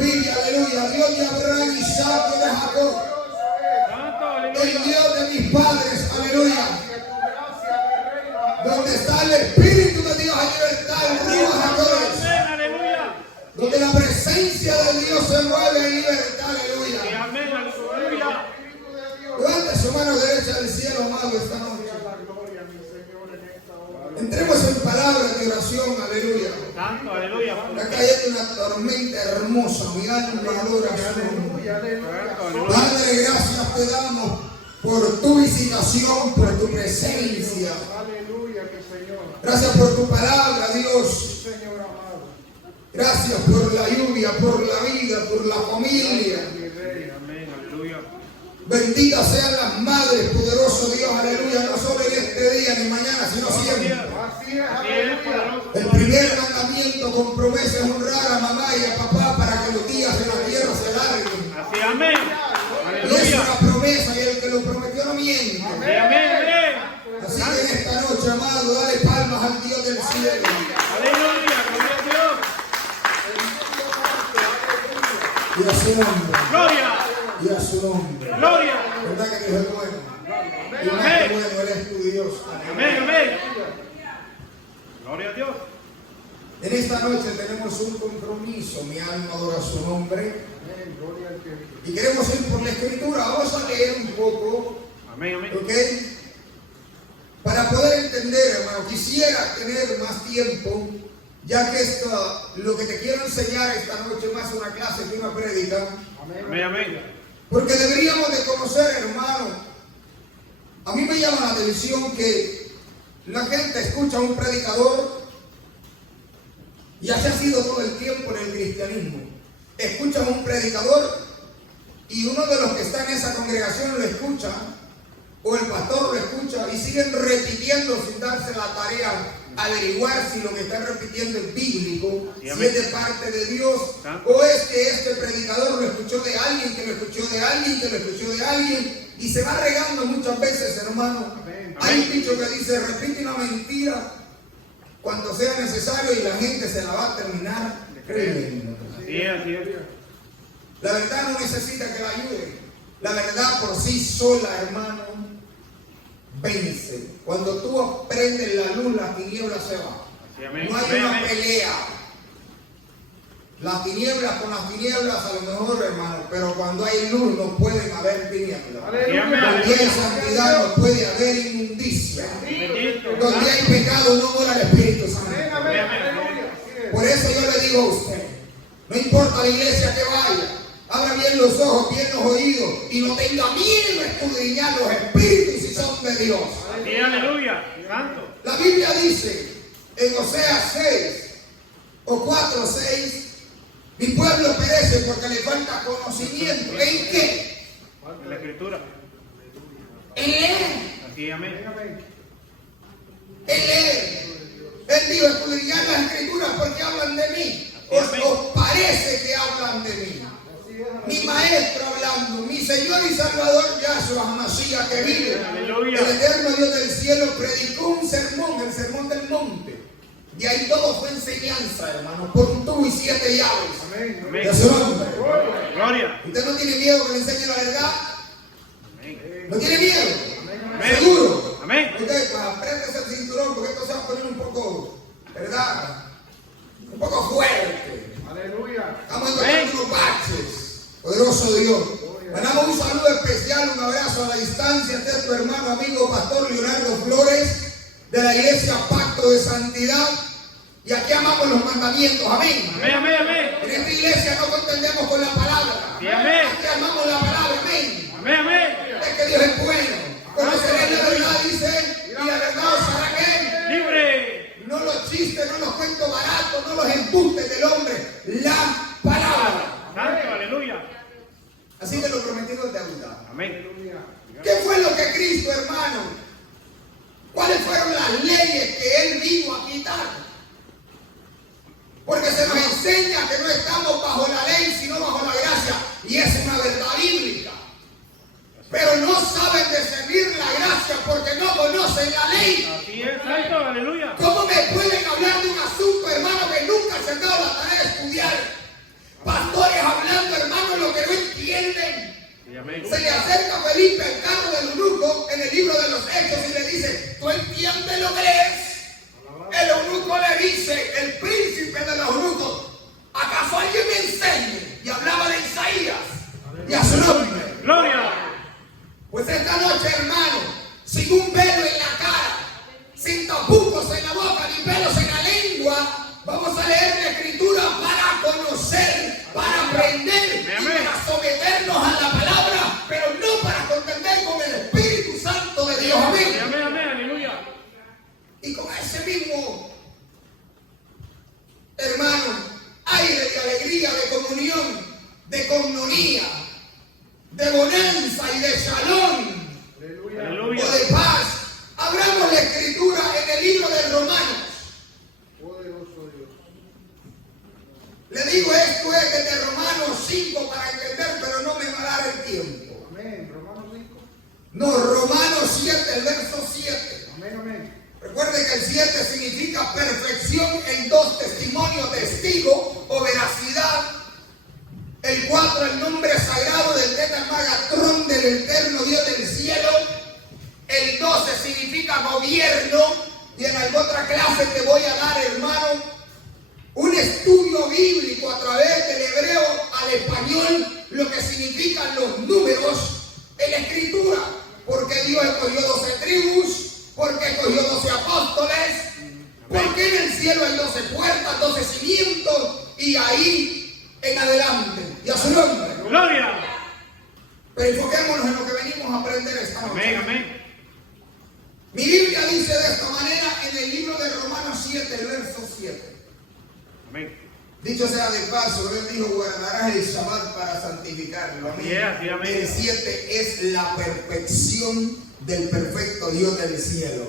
envidia, aleluya. Dios de Abraham, Isaac y de Jacob. El Dios de mis padres, aleluya. Donde está el Espíritu de Dios hay libertad, el río Jacob. Donde la presencia de Dios se mueve en libertad, aleluya. Levante su mano derecha al cielo, amado, esta noche. Entremos en palabras de oración, aleluya. Santo, aleluya. Acá hay una tormenta hermosa, mi alma adora su nombre. Padre, gracias te damos por tu visitación, por tu presencia. Gracias por tu palabra, Dios. Gracias por la lluvia, por la vida, por la familia. Benditas sean las madres, poderoso Dios, aleluya, no solo en este día ni mañana, sino siempre. El primer mandamiento con promesa es honrar a mamá y a papá para que los días en la tierra se larguen. Así, amén. Y es una promesa y el que lo prometió no miente. Así que en esta noche, amado, dale palmas al Dios del cielo. Aleluya, gloria a Dios. Y a su nombre. Gloria. Y a su nombre. Gloria. ¿Verdad que Dios es bueno? Y más que bueno, Él es tu Dios. Amén, amén. Gloria a Dios. En esta noche tenemos un compromiso, mi alma adora su nombre. Y queremos ir por la escritura. Vamos a leer un poco. Amén, amén. ¿Ok? Para poder entender, hermano, quisiera tener más tiempo, ya que lo que te quiero enseñar esta noche más una clase que una prédica. Amén, amén. Porque deberíamos de conocer, hermano. A mí me llama la atención que la gente escucha a un predicador y así ha sido todo el tiempo en el cristianismo. Escuchan a un predicador y uno de los que está en esa congregación lo escucha, o el pastor lo escucha y siguen repitiendo sin darse la tarea averiguar si lo que están repitiendo es bíblico, si es de parte de Dios, o es que este predicador lo escuchó de alguien, que lo escuchó de alguien, que lo escuchó de alguien, y se va regando muchas veces, hermano. Hay un dicho que dice, repite una mentira cuando sea necesario y la gente se la va a terminar creyendo. Así es. La verdad no necesita que la ayude. La verdad por sí sola, hermano, vence. Cuando tú prendes la luz, la tiniebla se va. No hay una pelea. Las tinieblas con las tinieblas a lo mejor, hermano, pero cuando hay luz no pueden haber tinieblas. Donde hay santidad no puede haber inmundicia. Donde hay pecado no mora el Espíritu Santo. Por eso yo le digo a usted, no importa la iglesia que vaya, abra bien los ojos, bien los oídos y no tenga miedo a escudriñar los espíritus si son de Dios. Sí, aleluya, santo. La Biblia dice en Oseas 6 o 4:6, mi pueblo perece porque le falta conocimiento. ¿En qué? En la escritura. En leer. Así, amén. En leer. Él dijo, escudriñar las escrituras porque hablan de mí. ¿Os parece que hablan de mí? Mi maestro hablando, mi Señor y Salvador Yahshua Mashiach que vive, el eterno Dios del cielo, predicó un sermón, el sermón del monte. Y ahí todo fue enseñanza, hermano, por un tubo y 7 llaves. Amén. De su nombre. Gloria. ¿Usted no tiene miedo que le enseñe la verdad? Amén. ¿No tiene miedo? Amén. ¿Seguro? Amén. Usted, pues, apriétese el cinturón porque esto se va a poner un poco, ¿verdad? Un poco fuerte. Aleluya. Estamos encontrando unos baches. Poderoso Dios. Mandamos un saludo especial, un abrazo a la distancia. Este es tu hermano, amigo, pastor Leonardo Flores, de la iglesia Pacto de Santidad. Y aquí amamos los mandamientos. Amén. Amén, amén, amén. En esta iglesia no contendemos con la palabra. Sí, amén. Aquí amamos la palabra. Amén. Amén, amén. Es que Dios es bueno. Conoceréis la verdad, dice, y la verdad os hará ¿qué? Libre. No los chistes, no los cuentos baratos, no los embustes del hombre. La palabra. Santo, aleluya. Así que lo prometido es deuda. Amén. ¿Qué fue lo que Cristo, hermano? ¿Cuáles fueron las leyes que Él vino a quitar? Porque se nos enseña que no estamos bajo la ley, sino bajo la gracia. Y es una verdad bíblica. Pero no saben discernir la gracia porque no conocen la ley. Así es, santo, aleluya. ¿Cómo me pueden hablar de un asunto, hermano, que nunca se han dado la tarea de estudiar? Pastores amén. Se le acerca Felipe al carro del eunuco en el libro de los Hechos y le dice, ¿tú entiendes lo que es? El eunuco le dice, el príncipe de los eunucos, ¿acaso alguien me enseñe? Y hablaba de Isaías y a su nombre. Gloria. Pues esta noche, hermano, sin un velo en la cara, sin tapujos en la boca, ni pelos en la lengua, vamos a leer la Escritura para conocer, para aprender y para someternos a la palabra, pero no para contender con el Espíritu Santo de Dios. Amén. Amén, amén, aleluya. Y con ese mismo, hermano, aire de alegría, de comunión, de comunía, de bonanza y de shalom, Aleluya. o de paz, abramos la Escritura en el libro de Romanos. Le digo esto es desde Romanos 5 para entender, pero no me va a dar el tiempo. Amén. Romanos 5. No, Romanos 7, el verso 7. Amén, amén. Recuerde que el 7 significa perfección, el 2 testimonio, testigo o veracidad. El 4 el nombre sagrado del Tetramagatron del eterno Dios del cielo. El 12 significa gobierno. Y en alguna otra clase te voy a dar, hermano, un estudio bíblico a través del hebreo al español, lo que significan los números en la Escritura. Porque Dios escogió 12 tribus, porque escogió 12 apóstoles, porque en el cielo hay 12 puertas, 12 cimientos, y ahí en adelante. Y a su nombre. Gloria. Pero enfoquémonos en lo que venimos a aprender esta noche. Amén, amén. Mi Biblia dice de esta manera en el libro de Romanos 7, el verso 7. Amén. Dicho sea de paso, Él dijo, guardarás el Shabbat para santificarlo. Amén. Así es, amén. El 7 es la perfección del perfecto Dios del cielo.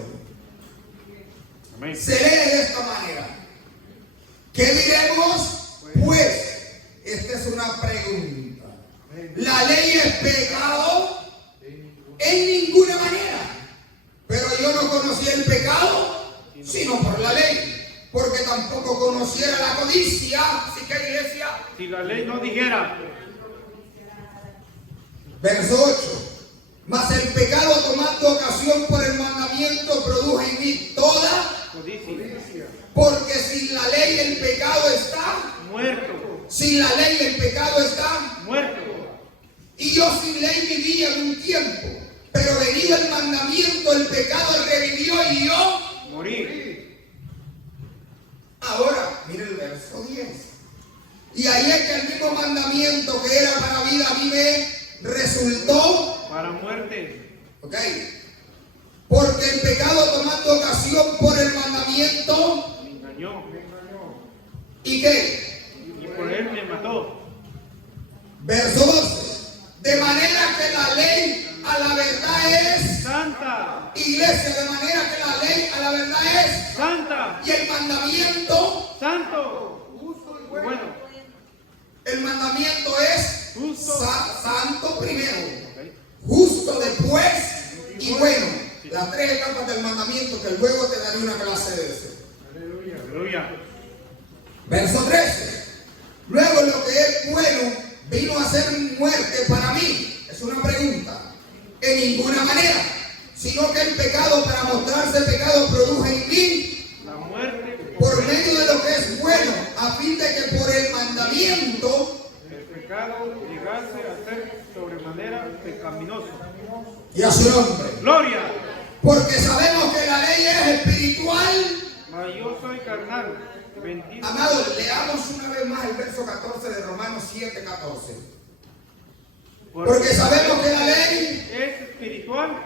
Amén. Se lee de esta manera. ¿Qué diremos? Pues, esta es una pregunta. ¿La ley es pecado? En ninguna manera. Pero yo no conocía el pecado, sino por la ley. Porque tampoco conociera la codicia. Así que, iglesia. Si la ley no dijera. Verso 8. Mas el pecado tomando ocasión por el mandamiento produjo en mí toda Codicia. porque sin la ley el pecado está Muerto. sin la ley el pecado está Muerto. y yo sin ley vivía en un tiempo, pero venido el mandamiento el pecado revivió y yo Morí. ahora mire el verso 10 y ahí es que el mismo mandamiento que era para vida a mí me resultó Para muerte. ok. Porque el pecado tomando ocasión por el mandamiento, Me engañó. ¿y qué? Y por él me mató. Verso 12. De manera que la ley a la verdad es, Santa. iglesia, de manera que la ley a la verdad es, Santa. y el mandamiento, Santo. Justo y Bueno. el mandamiento es Justo. santo primero, Ok. justo después y bueno. Las 3 etapas del mandamiento que luego te daré una clase de eso. Aleluya. Verso 13. Luego lo que es bueno vino a ser muerte para mí. Es una pregunta. En ninguna manera. Sino que el pecado para mostrarse pecado produjo en mí La muerte. por medio de lo que es bueno, a fin de que por el mandamiento El pecado llegase a ser sobremanera pecaminoso. y a su nombre. Gloria. Porque sabemos que la ley es espiritual. Mas yo soy carnal. Bendito. Amados, leamos una vez más el verso 14 de Romanos 7, 14. Porque sabemos que la ley es espiritual,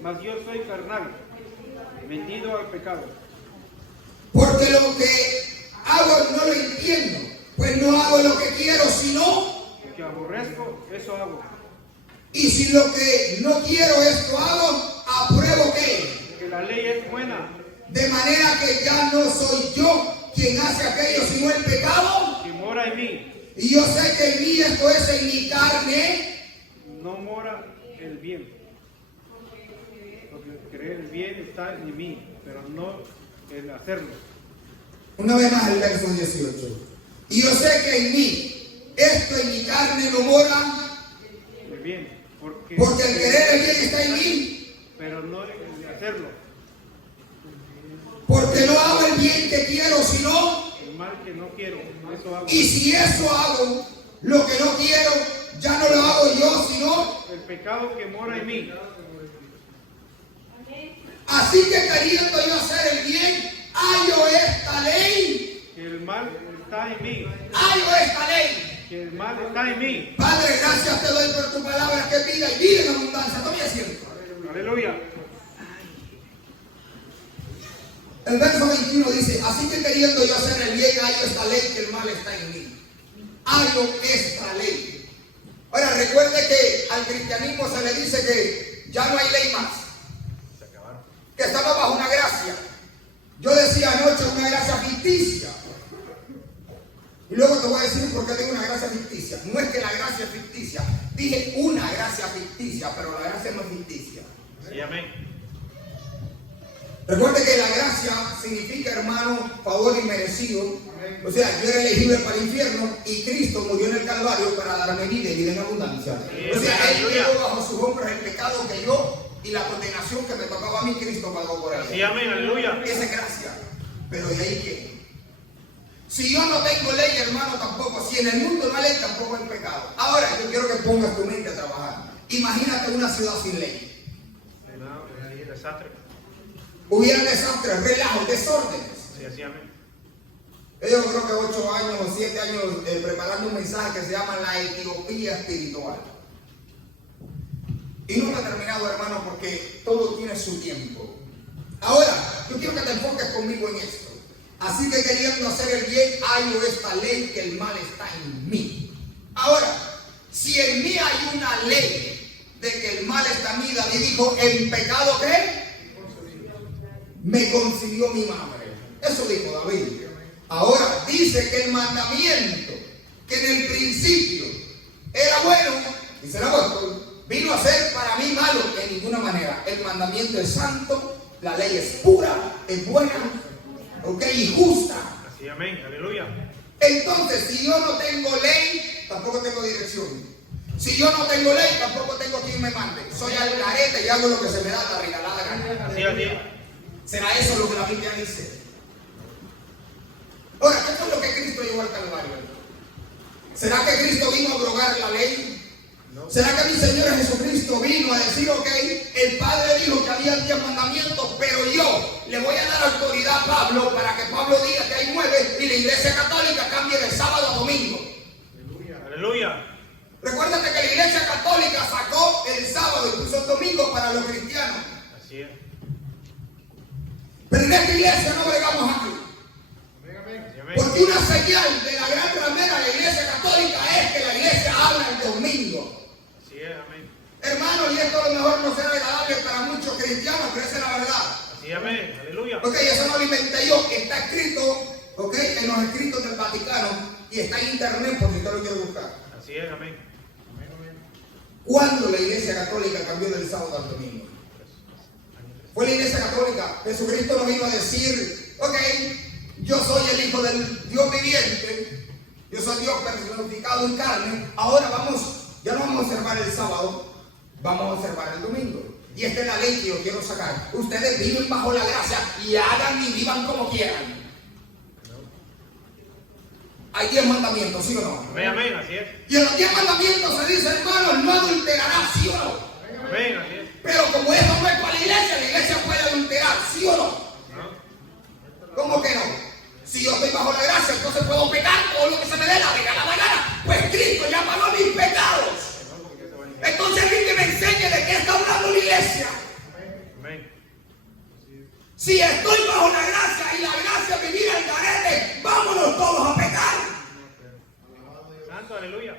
mas yo soy carnal, vendido al pecado. porque lo que hago no lo entiendo, pues no hago lo que quiero, sino, Lo que aborrezco, eso hago. y si lo que no quiero esto hago, apruebo Que la ley es buena, de manera que ya no soy yo quien hace aquello, sino el pecado, que mora en mí. y yo sé que en mí esto es en mi carne, No mora el bien. Porque creer el bien está en mí, pero no el hacerlo. una vez más el verso 18, y yo sé que en mí, esto en mi carne no mora, El bien. Porque el querer el bien está en mí. pero no el hacerlo. Porque no hago el bien que quiero, sino. El mal que no quiero, eso hago. Y si eso hago, lo que no quiero, ya no lo hago yo, sino. El pecado que mora en mí. Así que queriendo yo hacer el bien, hallo esta ley. Que el mal está en mí. Hallo esta ley. Que el mal está en mí. Padre, gracias te doy por tu palabra que vida y vida en abundancia. Tome asiento. Aleluya. El verso 21 dice, así que queriendo yo hacer el bien, hallo esta ley que el mal está en mí. Hallo esta ley. Ahora recuerde que al cristianismo se le dice que ya no hay ley más. Que estamos bajo una gracia. Yo decía anoche una gracia ficticia. Y luego te voy a decir por qué tengo una gracia ficticia. No es que la gracia es ficticia. Dije una gracia ficticia, pero la gracia no es ficticia. Sí, amén. Recuerde que la gracia significa, hermano, favor inmerecido. O sea, yo era elegible para el infierno y Cristo murió en el Calvario para darme vida y vida en abundancia. O sea, Él llevó bajo sus hombros el pecado que yo y la condenación que me tocaba a mí, Cristo pagó por él. Sí, amén, aleluya. Esa es gracia. Pero de ahí que. Si yo no tengo ley, hermano, tampoco. Si en el mundo no hay ley, tampoco hay pecado. Ahora, yo quiero que pongas tu mente a trabajar. Imagínate una ciudad sin ley. Desastre. Hubieran desastres, relajos, desórdenes. Sí, así, amén. Yo creo que 8 años o 7 años preparando un mensaje que se llama la Etiopía espiritual. Y no me he terminado, hermano, porque todo tiene su tiempo. Ahora, yo quiero que te enfoques conmigo en esto. Así que queriendo hacer el bien, hallo esta ley que el mal está en mí. Ahora, si en mí hay una ley de que el mal está en mí, David dijo, ¿en pecado qué? Me concibió mi madre. Eso dijo David. Ahora, dice que el mandamiento que en el principio era bueno, dice el apóstol, vino a ser para mí malo en ninguna manera. El mandamiento es santo, la ley es pura, es buena, ok, y justa. Así, amén, aleluya. Entonces, si yo no tengo ley, tampoco tengo dirección. Si yo no tengo ley, tampoco tengo quien me mande. Soy algarete y hago lo que se me da la regalada gana. Así, así. ¿Será eso lo que la Biblia dice? Ahora, ¿qué es lo que Cristo llevó al Calvario? ¿Será que Cristo vino a abrogar la ley? No. ¿Será que mi Señor Jesucristo vino a decir, ok, el Padre dijo que había 10 mandamientos, pero yo le voy a dar autoridad a Pablo para que Pablo diga que hay 9 y la Iglesia Católica cambie de sábado a domingo? Aleluya. Recuérdate que la Iglesia Católica sacó el sábado y puso el domingo para los cristianos. Así es. Pero en esta iglesia no bregamos aquí. Porque una señal de la gran ramera de la Iglesia Católica es que la iglesia habla el domingo. Así es, amén. Hermano, y esto a lo mejor no será agradable para muchos cristianos, pero esa es la verdad. Así, amén, aleluya. Ok, eso no lo inventé yo, está escrito, ok, en los escritos del Vaticano y está en internet por si usted lo quiere buscar. Así es, amén. ¿Cuándo la Iglesia Católica cambió del sábado al domingo? Fue la Iglesia Católica. Jesucristo nos vino a decir, ok, yo soy el Hijo del Dios viviente, yo soy Dios personificado en carne, ahora ya no vamos a observar el sábado, vamos a observar el domingo. Y esta es la ley que yo quiero sacar. Ustedes viven bajo la gracia y hagan y vivan como quieran. Hay 10 mandamientos, ¿sí o no? Amén, amén, así es. Y en los 10 mandamientos se dice, hermano, no adulterarás, ¿sí o no? Amén, así es. Pero como eso no es para la iglesia puede adulterar, ¿sí o no? ¿No? ¿Cómo que no? Si yo estoy bajo la gracia, entonces puedo pecar todo lo que se me dé la regalada gana. Pues Cristo ya pagó mis pecados. Entonces a mí que me enseñe de qué está hablando la iglesia. Amén. Si estoy bajo la gracia y la gracia me mira el garete, vámonos todos a pecar. Santo, aleluya.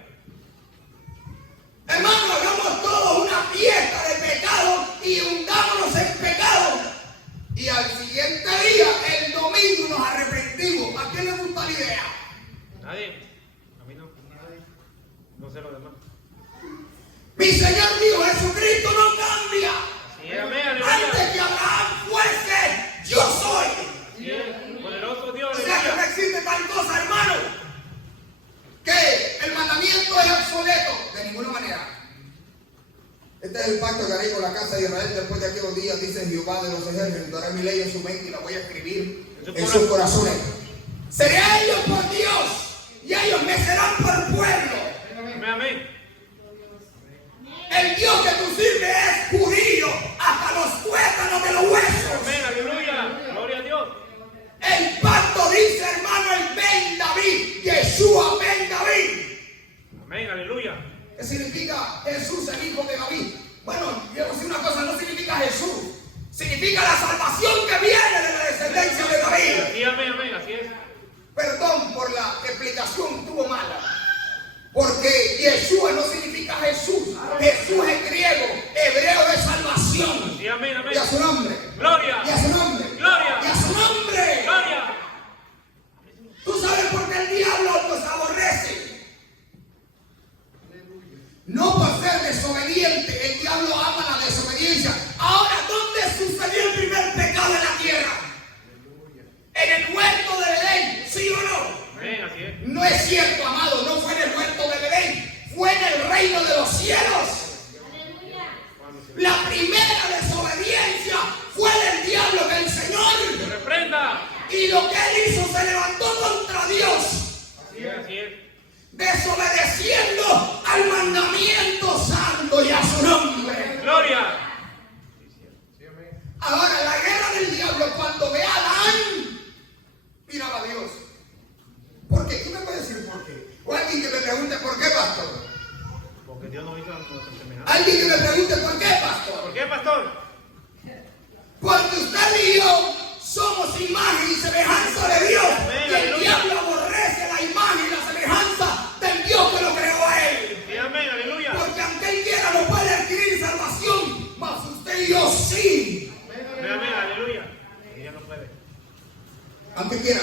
Hermano, hagamos todos una fiesta de pecado y hundámonos en pecado. Y al siguiente día, el domingo, nos arrepentimos. ¿A quién le gusta la idea? Nadie. A mí no. Nadie. No sé lo demás. Mi Señor dijo, Jesucristo no cambia. Así es, amén, aleluya. Antes que Abraham fuese, yo soy. Así es. Poderoso Dios, O sea que no aleluya. existe tal cosa, hermano, que el mandamiento es obsoleto. De ninguna manera. Este es el pacto que haré con la casa de Israel después de aquellos días, dice Jehová de los ejércitos. Daré mi ley en su mente y la voy a escribir en sus corazones. Seré a ellos por Dios y ellos me serán por pueblo. Amén, amén. El Dios que tú sirves es purillo hasta los tuétanos de los huesos. Amén, aleluya. Gloria a Dios. El pacto dice, hermano, el Ben David, Yeshua Ben David. Amén, aleluya. ¿Qué significa Jesús, el hijo de David? Bueno, yo voy a decir una cosa, no significa Jesús. Significa la salvación que viene de la descendencia de David. Sí, amén, amén, así es. Perdón por la explicación, estuvo mala. Porque Yeshua no significa Jesús. Jesús es griego, hebreo de salvación. Sí, amén, amén. Y a su nombre. Gloria. Y a su nombre. Gloria. Y a su nombre. Gloria. ¿Tú sabes por qué el diablo nos aborrece? No por ser desobediente. El diablo ama la desobediencia. Ahora, ¿dónde sucedió el primer pecado en la tierra? En el huerto del Edén, ¿sí o no? Amén, así es. No es cierto, amado, no fue en el huerto del Edén, fue en el reino de los cielos. La primera desobediencia fue del diablo, del Señor. Reprenda. Y lo que él hizo, se levantó contra Dios, Así es, así es. desobedeciendo al mandamiento santo y a su nombre. Gloria. Ahora, la guerra del diablo, cuando ve a Adán, miraba a Dios. ¿Por qué? ¿Quién me puede decir por qué? O alguien que me pregunte por qué, pastor. Porque Dios no hizo nuestra semejanza. Alguien que me pregunte por qué, pastor. ¿Por qué, pastor? Porque usted y yo somos imagen y semejanza de Dios. Amén, Y el aleluya. diablo aborrece la imagen y la semejanza del Dios que lo creó a él. Sí, amén, aleluya. Porque aunque él quiera no puede adquirir salvación, mas usted y yo sí. Amén, amén, aleluya. Ella no puede. Aunque quiera.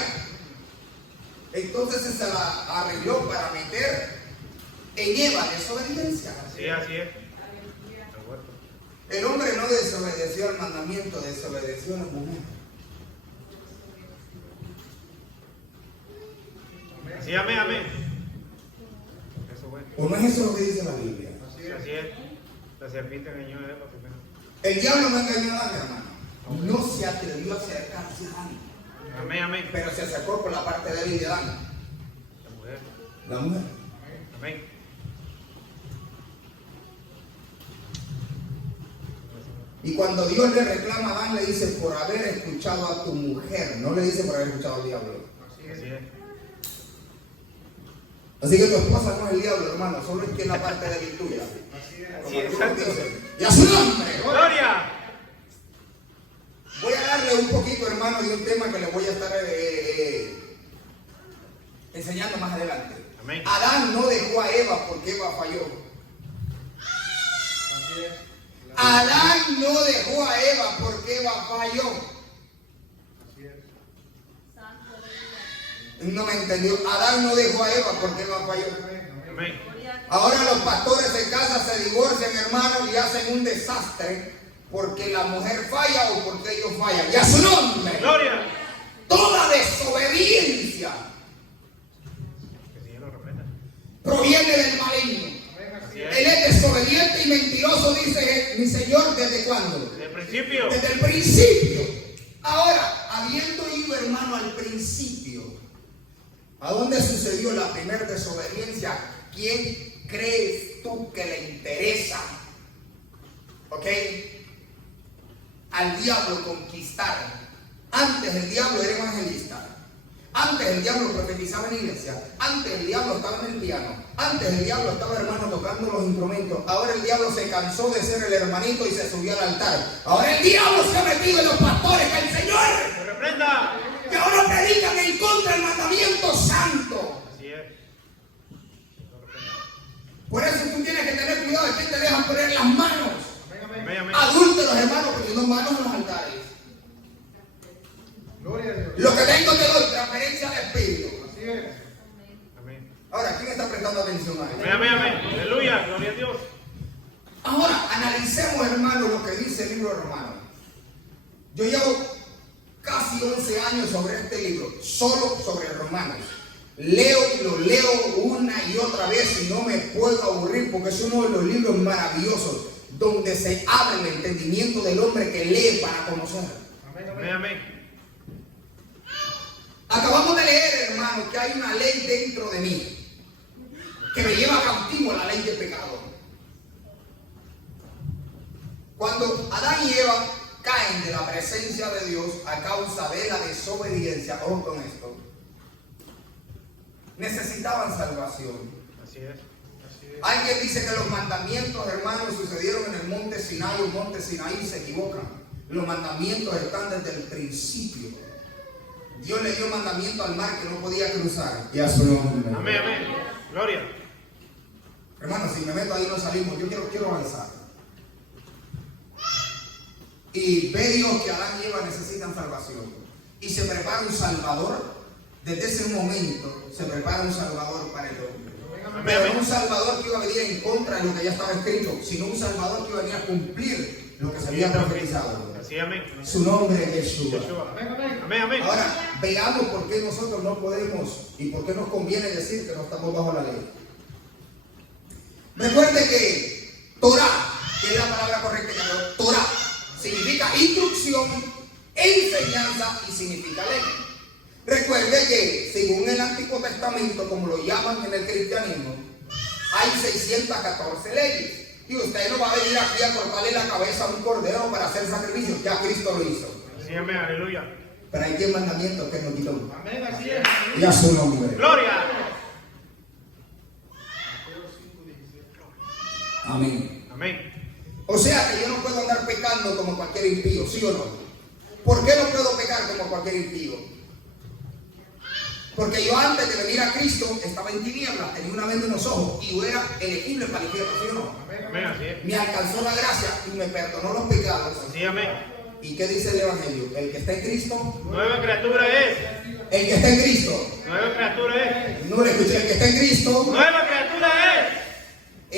Entonces se la arregló para meter en Eva desobediencia. Sí, así es. El hombre no desobedeció al mandamiento, desobedeció a la mujer. Sí, amén, amén. Eso bueno. ¿O no es eso lo que dice la Biblia? Así es. La serpiente engañó a Eva primero. El diablo no engañó a nadie, hermano. No se atrevió a acercarse a Adán, Amén, amén. pero se acercó por la parte débil de Adán, La mujer. la mujer. Amén. Y cuando Dios le reclama a Adán, le dice por haber escuchado a tu mujer, no le dice por haber escuchado al diablo. Así es. Así que tu esposa no es el diablo, hermano, solo es que es la parte débil tuya. Sí, exacto. Y a su nombre. Gloria. Voy a darle un poquito, hermano, de un tema que les voy a estar enseñando más adelante. Amén. Adán no dejó a Eva porque Eva falló. Adán no dejó a Eva porque Eva falló. No me entendió. Adán no dejó a Eva porque Eva falló. Amén. Ahora los pastores de casa se divorcian, hermanos, y hacen un desastre porque la mujer falla o porque ellos fallan. Y a su nombre. Gloria. Toda desobediencia Que el Señor lo reprenda. proviene del maligno. Así es. Él es desobediente y mentiroso, dice mi Señor, ¿desde cuándo? Desde el principio. Desde el principio. Ahora, habiendo ido, hermano, al principio, ¿a dónde sucedió la primera desobediencia? ¿Quién crees tú que le interesa? ¿Ok? Al diablo conquistar. Antes el diablo era evangelista. Antes el diablo profetizaba en la iglesia. Antes el diablo estaba en el piano. Antes el diablo estaba, hermano, tocando los instrumentos. Ahora el diablo se cansó de ser el hermanito y se subió al altar. Ahora el diablo se ha metido en los pastores. ¡Que el Señor! ¡Se reprenda! Que ahora predican en contra del mandamiento santo. Así es. Lo reprenda. Por eso tú tienes que tener cuidado de quién te dejan poner las manos. Amén, amén. Adúlteros, hermanos, poniendo manos en los altares. Gloria a Dios. Lo que tengo te doy, transferencia de espíritu. Así es. Amén. Ahora, ¿quién está prestando atención a Amén, esto? amén, amén. Aleluya. Gloria a Dios. Ahora, analicemos, hermano, lo que dice el libro de Romanos. Yo llevo casi 11 años sobre este libro, solo sobre Romanos. Leo y lo leo una y otra vez y no me puedo aburrir porque es uno de los libros maravillosos. donde se abre el entendimiento del hombre que lee para conocer. Amén, amén. Acabamos de leer, hermano, que hay una ley dentro de mí que me lleva cautivo a la ley del pecado. Cuando Adán y Eva caen de la presencia de Dios a causa de la desobediencia, ojo con esto, necesitaban salvación. Así es. Alguien dice que los mandamientos, hermanos, sucedieron en el monte Sinaí. El monte Sinaí se equivocan. Los mandamientos están desde el principio. Dios le dio mandamiento al mar que no podía cruzar. Y a su nombre. Amén, amén. Gloria. Hermano, si me meto ahí no salimos. Yo quiero avanzar. Y ve Dios que Adán y Eva necesitan salvación. Y se prepara un Salvador. Desde ese momento se prepara un Salvador para el hombre. Pero no un Salvador que iba a venir en contra de lo que ya estaba escrito, sino un Salvador que iba a venir a cumplir lo que se había profetizado. Así, amén. Su nombre es Yeshua. Amén, amén. Ahora, veamos por qué nosotros no podemos y por qué nos conviene decir que no estamos bajo la ley. Recuerde que Torah, que es la palabra correcta, Torah, significa instrucción, enseñanza y significa ley. Recuerde que según el Antiguo Testamento, como lo llaman en el cristianismo, hay 614 leyes. Y usted no va a venir aquí a cortarle la cabeza a un cordero para hacer sacrificios. Ya Cristo lo hizo. Sí, amén, aleluya. Pero hay 10 mandamientos que nos quitó. Amén, así es. Y a su nombre. Gloria. Amén. Amén. O sea que yo no puedo andar pecando como cualquier impío, ¿sí o no? ¿Por qué no puedo pecar como cualquier impío? Porque yo antes de venir a Cristo estaba en tinieblas, tenía una venda en los ojos y yo era elegible para el infierno, ¿sí o no? Amén, así es. Me alcanzó la gracia y me perdonó los pecados. Así, amén. ¿Y qué dice el Evangelio? El que está en Cristo, Nueva criatura es. el que está en Cristo, Nueva criatura es. no le escuché, el que está en Cristo, Nueva criatura es.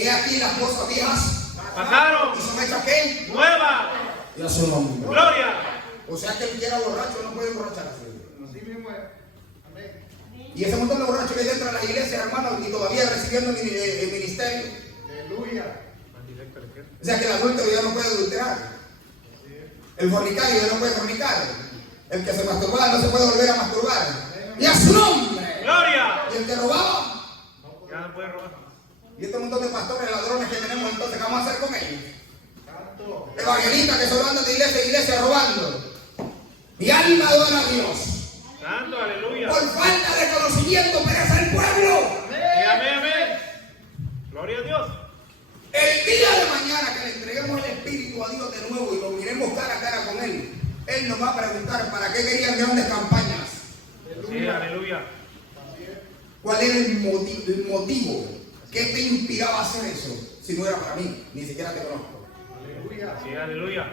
he aquí las cosas viejas, Pasaron. y son hechas ¿qué? Nueva. Y a su nombre. Gloria. O sea que el que era borracho no puede emborracharse. Así mismo es. Amén. Y ese montón de borrachos que hay dentro de la iglesia, hermano, y todavía recibiendo el ministerio. Aleluya. O sea que el adúltero ya no puede adulterar. El fornicario ya no puede fornicar. El que se masturbaba no se puede volver a masturbar. Y a su nombre. Gloria. Y el que robaba. Ya no puede robar. Y este montón de pastores ladrones que tenemos, entonces, ¿qué vamos a hacer con ellos? Santo. Evangelistas que solo andan de iglesia en iglesia robando. Mi alma adora a Dios. Santo, aleluya. Por falta de conocimiento perece el pueblo. Sí, amén, amén. Gloria a Dios. El día de mañana que le entreguemos el Espíritu a Dios de nuevo y lo miremos cara a cara con Él, Él nos va a preguntar para qué querían grandes campañas. Sí, aleluya. ¿Cuál era el motivo? ¿Qué te inspiraba a hacer eso? Si no era para mí, ni siquiera te conozco. Aleluya. Sí, aleluya.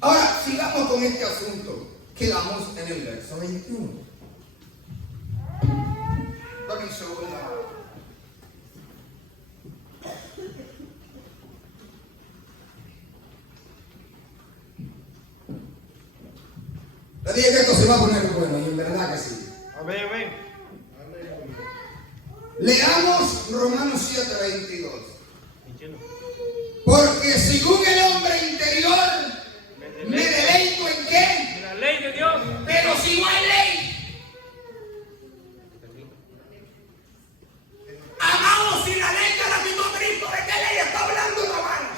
Ahora, sigamos con este asunto. Quedamos en el verso 21. Dame un segundo. Le dije que esto se va a poner bueno, y en verdad que sí. Amén, amén. Leamos Romanos 7:22. Entiendo. Porque según el hombre interior, me deleito en qué. En la ley de Dios. Pero si no hay ley, amados, si la ley que la quitó Cristo, ¿de qué ley está hablando, hermano?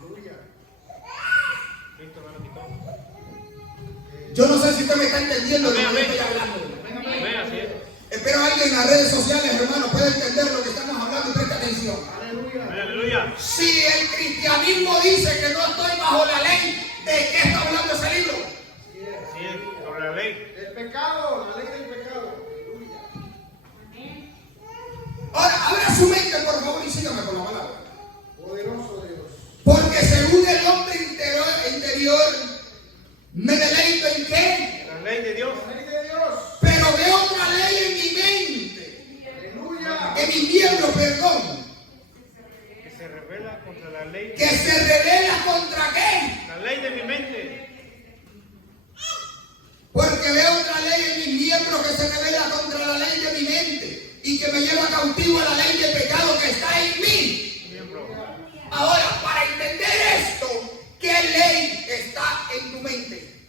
Aleluya. Cristo no lo quitó. Yo no sé si usted me está entendiendo de lo que Amén, estoy amén. hablando. Amén, así es. Espero alguien en las redes sociales, hermano, pueda entender lo que estamos hablando y preste atención. Aleluya. Amén, aleluya. Si el cristianismo dice que no estoy bajo la ley, ¿de qué está hablando ese libro? Así es, sobre la ley. El pecado, la ley del pecado. Aleluya. Ahora, abra su mente, por favor, y sígame con la palabra. Poderoso Dios. Porque según el hombre interior, me deleito en qué, La ley de Dios. La ley de Dios. pero veo otra ley en mi mente, Aleluya. en mi miembro, perdón, Que se revela contra la ley. que se revela contra qué, La ley de mi mente. porque veo otra ley en mi miembro que se revela contra la ley de mi mente y que me lleva cautivo a la ley del pecado que está en mí. Miembro. Ahora, para entender esto, ley está en tu mente?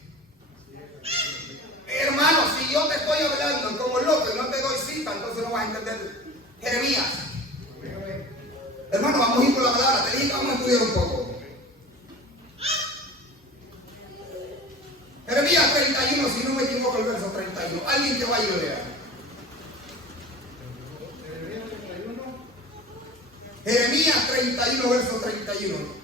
Hermano, si yo te estoy hablando como loco y no te doy cita, entonces no vas a entender. Jeremías. Hermano, vamos a ir por la palabra. Te dije que vamos a estudiar un poco. Jeremías 31, si no me equivoco, el verso 31. Alguien que vaya y lo lea. Jeremías 31, verso 31.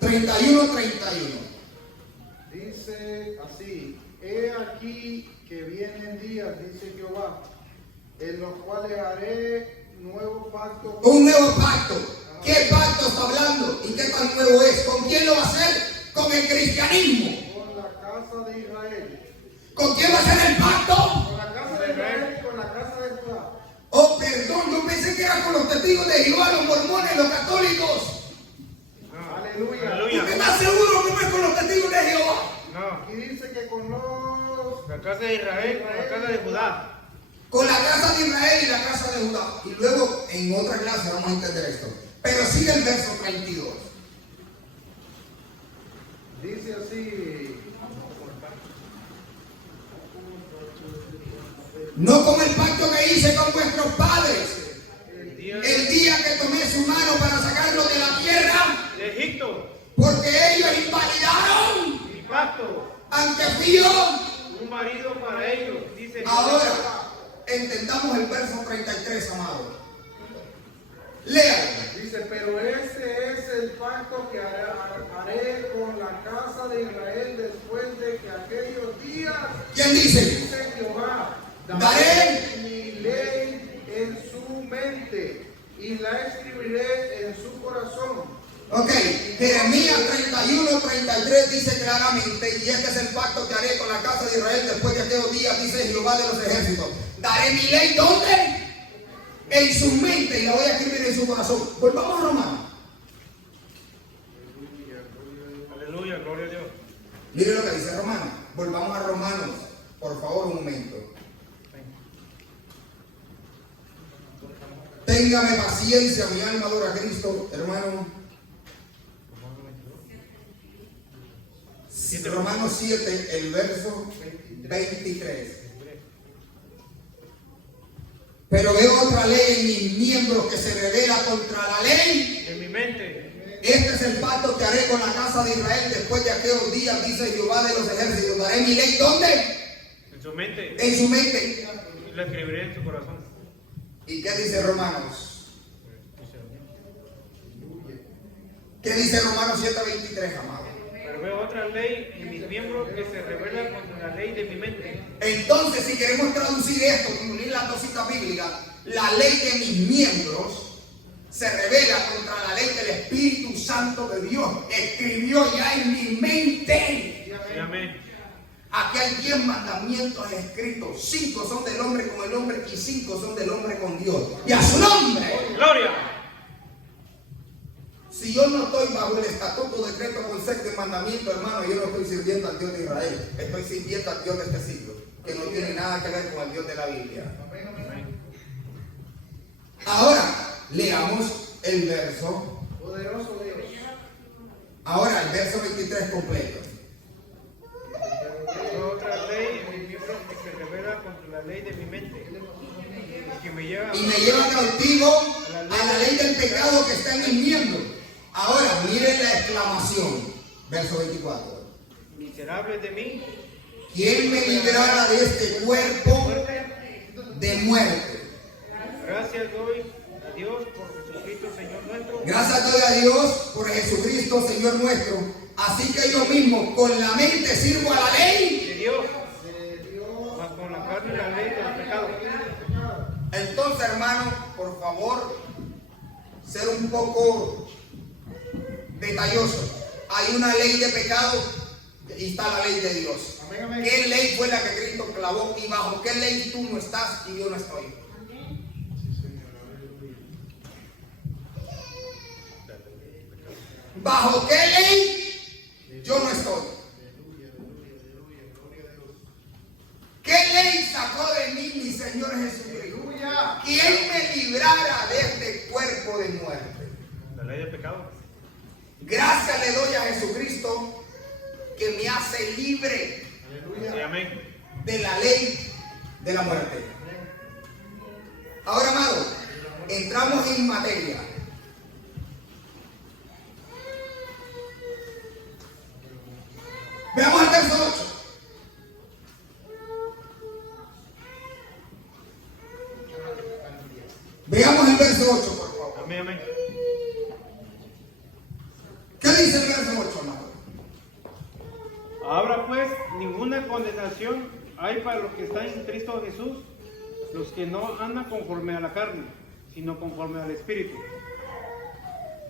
31, 31. Dice así: he aquí que vienen días, dice Jehová, en los cuales haré nuevo pacto. Un nuevo pacto. ¿Qué pacto está hablando? ¿Y qué tan nuevo es? ¿Con quién lo va a hacer? Con el cristianismo. Con la casa de Israel. ¿Con quién va a hacer el pacto? Con la casa de Israel y con la casa de Judá. Oh, perdón, yo pensé que era con los testigos de Jehová, los mormones, los católicos. Aleluya. ¿Usted está seguro que no es con los testigos de Jehová? No. Y dice que con los... La casa de Israel con la casa de Judá. Con la casa de Israel y la casa de Judá. Y luego en otra clase vamos a entender esto. Pero sigue el verso 32. Dice así: No como el pacto que hice con vuestros padres, El día el día que tomé su mano para sacarlo de la tierra, de Egipto. porque ellos invalidaron, Mi pacto. aunque fui yo. Un marido para ellos, dice Jehová. Ahora, entendamos el verso 33, amado. Léalo. Dice, pero este es el pacto que haré con la casa de Israel después de que aquellos días, ¿Quién dice? dice Jehová, Daré mi ley en su mente y la escribiré en su corazón. Ok, Jeremías 31, 33 dice claramente: y este es el pacto que haré con la casa de Israel después de aquellos días, dice Jehová de los ejércitos. Daré mi ley, ¿dónde? En su mente, y la voy a escribir en su corazón. Volvamos a Romanos. Aleluya, gloria a Dios. Mire lo que dice Romanos. Volvamos a Romanos, por favor, un momento. Téngame paciencia, mi alma adora a Cristo, hermano. Romanos 7, el verso 23. Pero veo otra ley en mis miembros que se revela contra la ley. En mi mente. Este es el pacto que haré con la casa de Israel después de aquellos días, dice Jehová de los ejércitos. Daré mi ley, ¿dónde? En su mente. En su mente. Y la escribiré en su corazón. ¿Y qué dice Romanos? ¿Qué dice Romanos 7:23, amado? Pero veo otra ley en mis miembros que se revela contra la ley de mi mente. Entonces, si queremos traducir esto y unir las dos citas bíblicas, la ley de mis miembros se revela contra la ley del Espíritu Santo de Dios. Escribió ya en mi mente. Sí, amén. Aquí hay 10 mandamientos escritos. 5 son del hombre con el hombre y 5 son del hombre con Dios. Y a su nombre. Gloria. Si yo no estoy bajo el estatuto, decreto, concepto y mandamiento, hermano, yo no estoy sirviendo al Dios de Israel. Estoy sirviendo al Dios de este siglo, que no tiene nada que ver con el Dios de la Biblia. Ahora, leamos el verso. Poderoso Dios. Ahora, el verso 23 completo. Veo otra ley en mis miembros que se revela contra la ley de mi mente. Y que me lleva Y me lleva cautivo a la ley del pecado que está en mis miembros. Ahora, miren la exclamación. Verso 24. miserables de mí. ¿Quién me librará de este cuerpo de muerte? Gracias doy a Dios por Jesucristo, Señor nuestro. Gracias doy a Dios por Jesucristo, Señor nuestro. Así que yo mismo con la mente sirvo a la ley. De Dios. Mas con la carne la ley del pecado. Entonces, hermano, por favor, ser un poco detalloso. Hay una ley de pecado y está la ley de Dios. Amén, amén. ¿Qué ley fue la que Cristo clavó y bajo qué ley tú no estás y yo no estoy? ¿Bajo qué ley yo no estoy? este cuerpo de muerte. La ley del pecado. Gracias le doy a Jesucristo que me hace libre Sí, amén. de la ley de la muerte. Ahora, amado, entramos en materia. Veamos el verso 8. Veamos el verso 8, por favor. Amén, amén. ¿Qué dice el verso 8, amado? Ahora pues, ninguna condenación hay para los que están en Cristo Jesús, los que no andan conforme a la carne, sino conforme al Espíritu.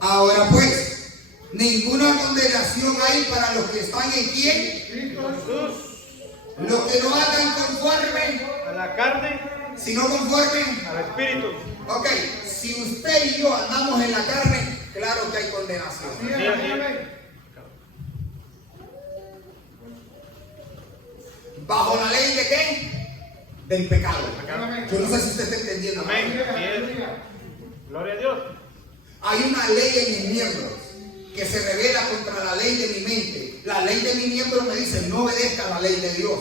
Ahora pues, ninguna condenación hay para los que están en quién. Jesús, Los que no andan conforme, A la carne, sino conforme. al Espíritu. Ok, si usted y yo andamos en la carne, claro que hay condenación. Sí, amén. ¿Bajo la ley de qué? Del pecado. Amén. Yo no sé si usted está entendiendo. Amén. Así es. Gloria a Dios. Hay una ley en mis miembros que se revela contra la ley de mi mente. La ley de mi miembro me dice, no obedezca la ley de Dios.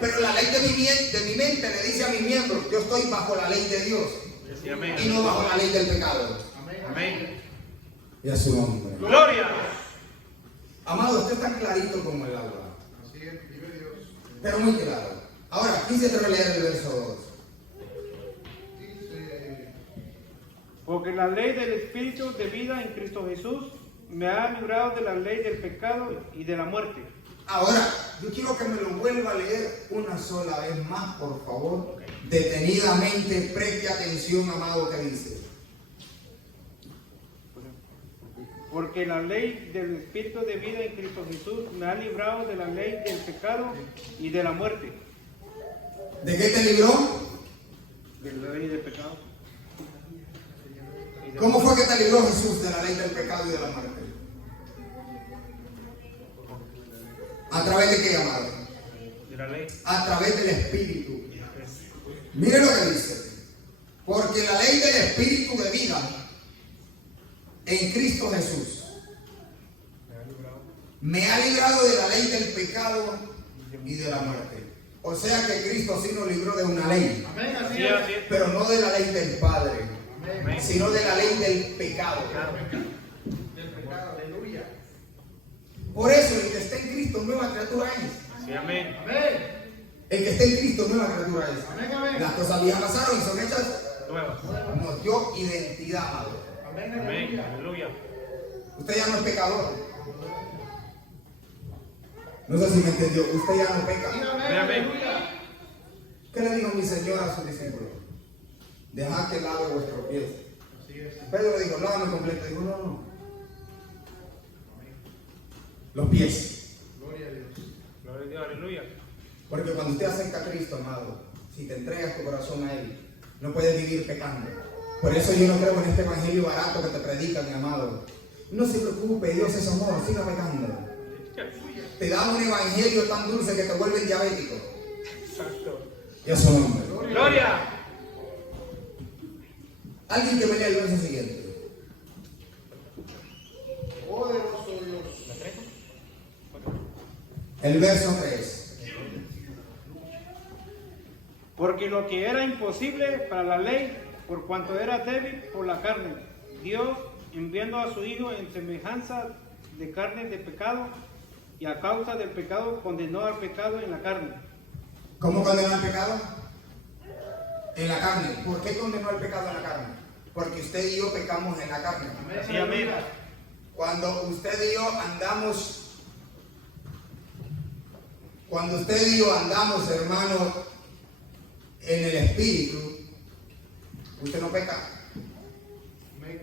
Pero la ley de mi mente le dice a mi miembro, yo estoy bajo la ley de Dios Sí, amén. y no bajo la ley del pecado. Amén. Y a su nombre. Gloria. Amado, usted está clarito como el agua. Así es, vive Dios. Pero muy claro. Ahora, quise leer el verso 2. Dice, porque la ley del Espíritu de vida en Cristo Jesús me ha librado de la ley del pecado y de la muerte. Ahora, yo quiero que me lo vuelva a leer una sola vez más, por favor. Detenidamente, preste atención, amado, que dice. Porque la ley del Espíritu de vida en Cristo Jesús me ha librado de la ley del pecado y de la muerte. ¿De qué te libró? De la ley del pecado. Y de ¿Cómo la fue que te libró Jesús de la ley del pecado y de la muerte? ¿A través de qué, amado? De la ley. A través del Espíritu. Mire lo que dice. Porque la ley del Espíritu de vida en Cristo Jesús me ha librado de la ley del pecado y de la muerte. O sea que Cristo sí nos libró de una ley, amén, así Sí, es. así es. pero no de la ley del Padre, Amén. sino de la ley del pecado. Del pecado, aleluya. Por eso el que está en Cristo nueva criatura es. Sí, amén. Amén, El que está en Cristo nueva criatura es. amén, amén. Las cosas viejas pasaron y son hechas. Nuevas. Nos dio identidad, amado. Amén, Amén. aleluya. Aleluya. Usted ya no es pecador. No sé si me entendió. Usted ya no peca. Amén, aleluya. ¿Qué le dijo mi Señor a sus discípulos? Dejad que lave vuestros pies. Así es. Pedro dijo, lávame completo. Dijo, no, no. Los pies. Gloria a Dios. Gloria a Dios. Aleluya. Porque cuando usted acerca a Cristo, amado, si te entregas tu corazón a Él, no puedes vivir pecando. Por eso yo no creo en este evangelio barato que te predica, mi amado. No se preocupe, Dios es amor, siga pecando. Te da un evangelio tan dulce que te vuelve diabético. Exacto. Y a su nombre. Gloria. Alguien que me lea el verso siguiente. Poderoso Dios. El verso 3. Porque lo que era imposible para la ley, por cuanto era débil por la carne, Dios, enviando a su Hijo en semejanza de carne de pecado, y a causa del pecado condenó al pecado en la carne. ¿Cómo condenó el pecado? En la carne. ¿Por qué condenó el pecado en la carne? Porque usted y yo pecamos en la carne. Sí, amén. Cuando usted y yo andamos, hermano, en el Espíritu, usted no peca. Amén.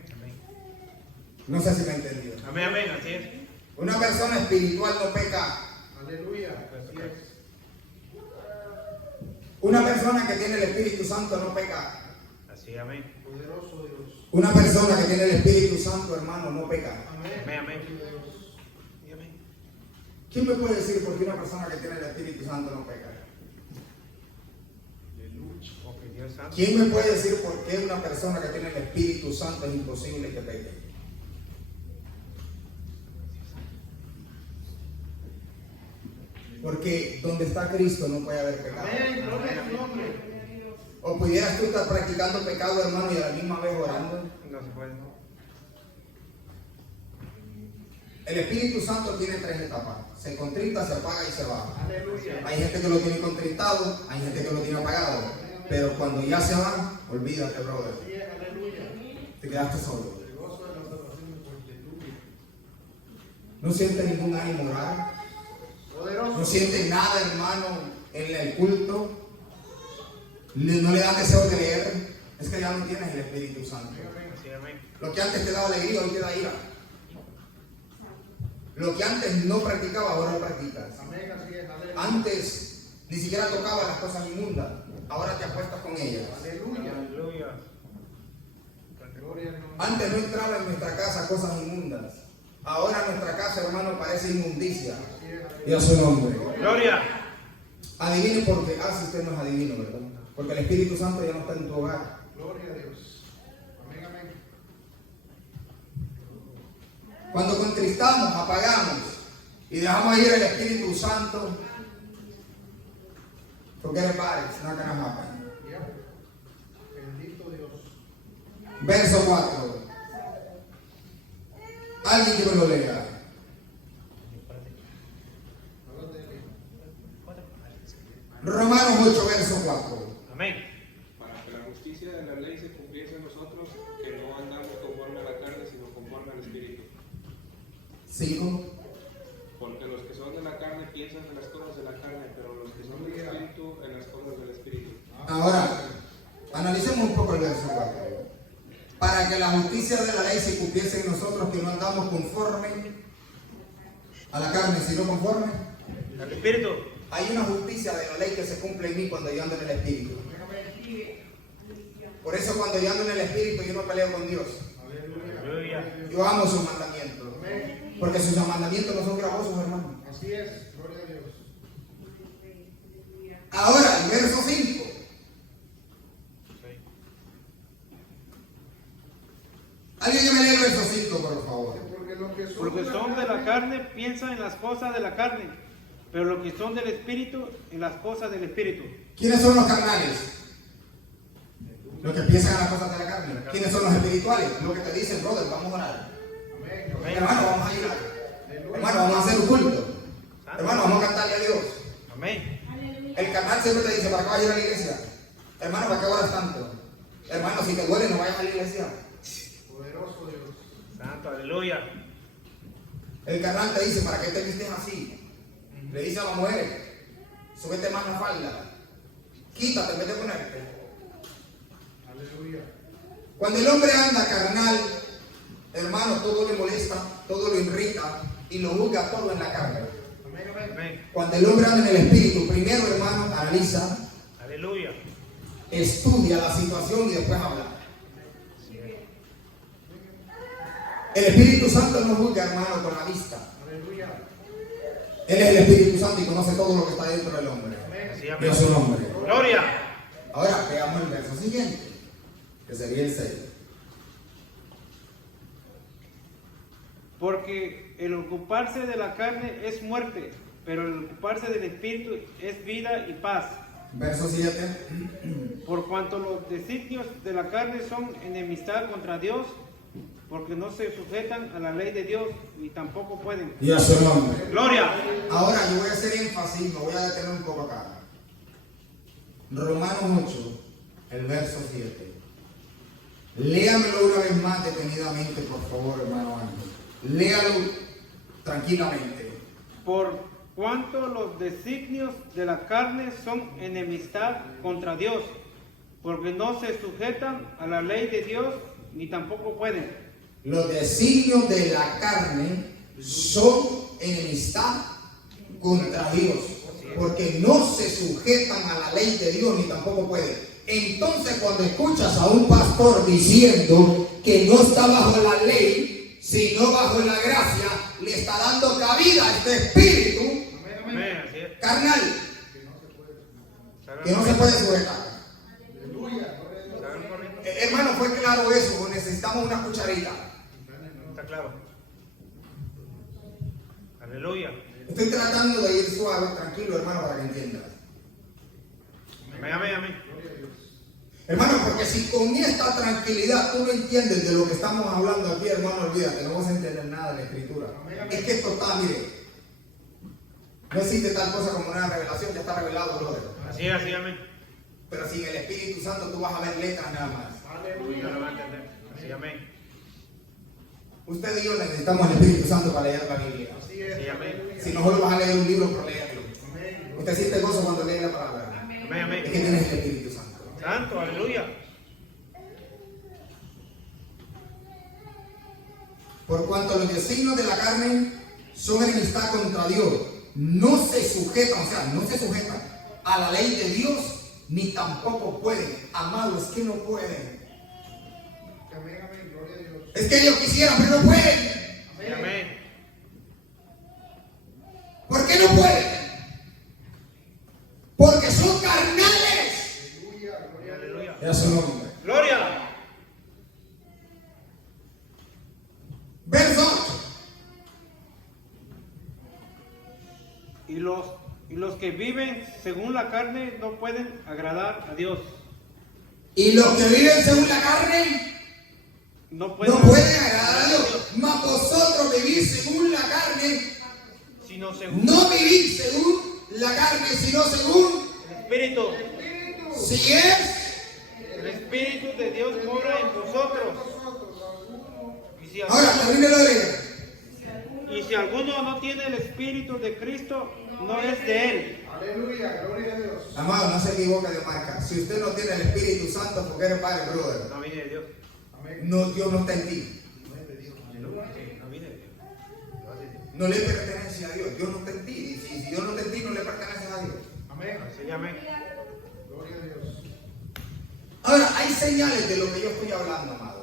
No sé si me entendió. Amén, amén. Así es. Una persona espiritual no peca. Aleluya. Así es. Una persona que tiene el Espíritu Santo no peca. Así, amén. Poderoso Dios. Una persona que tiene el Espíritu Santo, hermano, no peca. Amén. Amén, amén. Y amén. ¿Quién me puede decir por qué una persona que tiene el Espíritu Santo no peca? Porque Dios es santo. ¿Quién me puede decir por qué una persona que tiene el Espíritu Santo es imposible que peque? Porque donde está Cristo no puede haber pecado. Amén, gloria a su nombre. O pudieras tú estar practicando pecado, hermano, y a la misma vez orando. No se puede. El Espíritu Santo tiene 3 etapas. Se contrita, se apaga y se va. Aleluya. Hay gente que lo tiene contritado, hay gente que lo tiene apagado. Pero cuando ya se va, olvídate, brother. Así es, aleluya. Te quedaste solo. El gozo de la salvación es por diluvio. No sientes ningún ánimo orar. Poderoso. No sientes nada, hermano, en el culto. No le dan deseo de leer. Es que ya no tienes el Espíritu Santo. Así, amén. Lo que antes te daba alegría, hoy te da ira. Lo que antes no practicaba, ahora lo practicas. Amén, así es, aleluya. Antes ni siquiera tocaba las cosas inmundas. Ahora te acuestas con ellas. Aleluya. Aleluya. Gloria al nombre. Antes no entraba en nuestra casa cosas inmundas. Ahora nuestra casa, hermano, parece inmundicia. Así es, aleluya. Y a su nombre. Gloria. Adivine porque, si usted no es adivino, ¿verdad? Porque el Espíritu Santo ya no está en tu hogar. Gloria a Dios. Amén, amén. Cuando contristamos, apagamos y dejamos ir el Espíritu Santo, forget about it, it's not gonna happen. Ya. Bendito Dios. Verso 4. Alguien que me lo lea. Háblate de mí. Romanos 8, verso 4. Amén. Para que la justicia de la ley se cumpliese en nosotros, que no andamos conforme a la carne, sino conforme al Espíritu. 5. Porque los que son de la carne piensan en las cosas de la carne, pero los que son del Espíritu en las cosas del Espíritu. Ahora, analicemos un poco el verso 4. Para que la justicia de la ley se cumpliese en nosotros, que no andamos conforme a la carne, sino conforme. Al Espíritu. Hay una justicia de la ley que se cumple en mí cuando yo ando en el Espíritu. Por eso cuando yo ando en el Espíritu yo no peleo con Dios. Aleluya. Yo amo sus mandamientos. Porque sus mandamientos no son gravosos, hermano. Así es. Gloria a Dios. Ahora, el verso 5. Alguien que me lea el verso 5, por favor. Porque los que Porque son de la carne piensan en las cosas de la carne, pero los que son del Espíritu en las cosas del Espíritu. ¿Quiénes son los carnales? Los que piensan en las cosas de la carne. ¿Quiénes son los espirituales? Los que te dicen, brother, vamos a orar. Amén. Amén. Hermano, vamos a ir. Hermano, vamos a hacer un culto. Hermano, vamos a cantarle a Dios. Amén. El carnal siempre te dice, ¿para qué vas a ir a la iglesia? Hermano, ¿para qué oras tanto? Hermano, si te duele, no vayas a la iglesia. Poderoso Dios. Santo, aleluya. El carnal te dice, ¿para qué te vistes así? Le dice a la mujer, súbete más la falda. Quítate en vez de ponerte. Aleluya. Cuando el hombre anda carnal, hermano, todo le molesta, todo lo irrita y lo juzga todo en la carne. Amén, amén. Amén. Cuando el hombre anda en el Espíritu, primero, hermano, analiza, Aleluya. estudia la situación y después habla. El Espíritu Santo no juzga, hermano, con la vista. Aleluya. Él es el Espíritu Santo y conoce todo lo que está dentro del hombre. Así, Y a amén. su nombre. Gloria. Ahora veamos el verso siguiente, que sería el 6. Porque el ocuparse de la carne es muerte, pero el ocuparse del Espíritu es vida y paz. Verso 7. Por cuanto los designios de la carne son enemistad contra Dios, porque no se sujetan a la ley de Dios ni tampoco pueden. Y a su nombre. Gloria. Ahora yo voy a hacer énfasis, me voy a detener un poco acá. Romanos 8, el verso 7. Léamelo una vez más detenidamente, por favor, hermano Ángel. Léalo tranquilamente. Por cuanto los designios de la carne son enemistad contra Dios, porque no se sujetan a la ley de Dios ni tampoco pueden. Los designios de la carne son enemistad contra Dios, porque no se sujetan a la ley de Dios ni tampoco pueden. Entonces, cuando escuchas a un pastor diciendo que no está bajo la ley, sino bajo la gracia, le está dando cabida a este espíritu Amén. Así es. carnal que no se puede sujetar. corriendo. Hermano, ¿fue claro eso o necesitamos una cucharita? Está claro. Aleluya. Estoy tratando de ir suave, tranquilo, hermano, para que entiendas. Amén, amén, amén. Hermano, porque si con esta tranquilidad tú no entiendes de lo que estamos hablando aquí, hermano, olvídate, no vas a entender nada de la escritura. Es que esto está, mire, no existe tal cosa como una revelación, ya está revelado, brother. Así es, así, amén. Pero sin el Espíritu Santo tú vas a ver letras nada más. Aleluya, lo va a entender. Así, amén. Usted y yo necesitamos el Espíritu Santo para leer la Biblia. Así es. Sí, amén. Si no solo vas a leer un libro por leerlo. Amén. Usted siente gozo cuando lee la palabra. Amén, Es amén. que tienes el Espíritu Santo. Santo, aleluya. Por cuanto los designios de la carne son enemistad contra Dios, no se sujetan, o sea, no se sujetan a la ley de Dios, ni tampoco pueden. Amados, es que no pueden. Amén, amén. Gloria a Dios. Es que ellos quisieran, pero no pueden. Sí, amén. ¿Por qué no pueden? Porque son carnales. Aleluya, gloria a Dios. Aleluya. Era su nombre. Gloria. Verso 8. Y los que viven según la carne no pueden agradar a Dios. Y los que viven según la carne No pueden, no pueden agradar a Dios. Mas vosotros vivís según la carne. sino según No vivís según la carne, sino según El Espíritu. si es. el Espíritu de Dios mora en vosotros. Ahora, termine de leer. Y si alguno no tiene el Espíritu de Cristo, no es de él. Aleluya, gloria a Dios. Amado, no se equivoque de marca. Si usted no tiene el Espíritu Santo, porque eres padre, brother. No viene de Dios. Amén. No, Dios no está en ti. Aleluya. No viene de Dios. No le pertenece a Dios. Dios no está en ti. Y si Dios no está en ti, no le pertenece a Dios. Amén. Así, amén. Gloria a Dios. Ahora, hay señales de lo que yo estoy hablando, amado.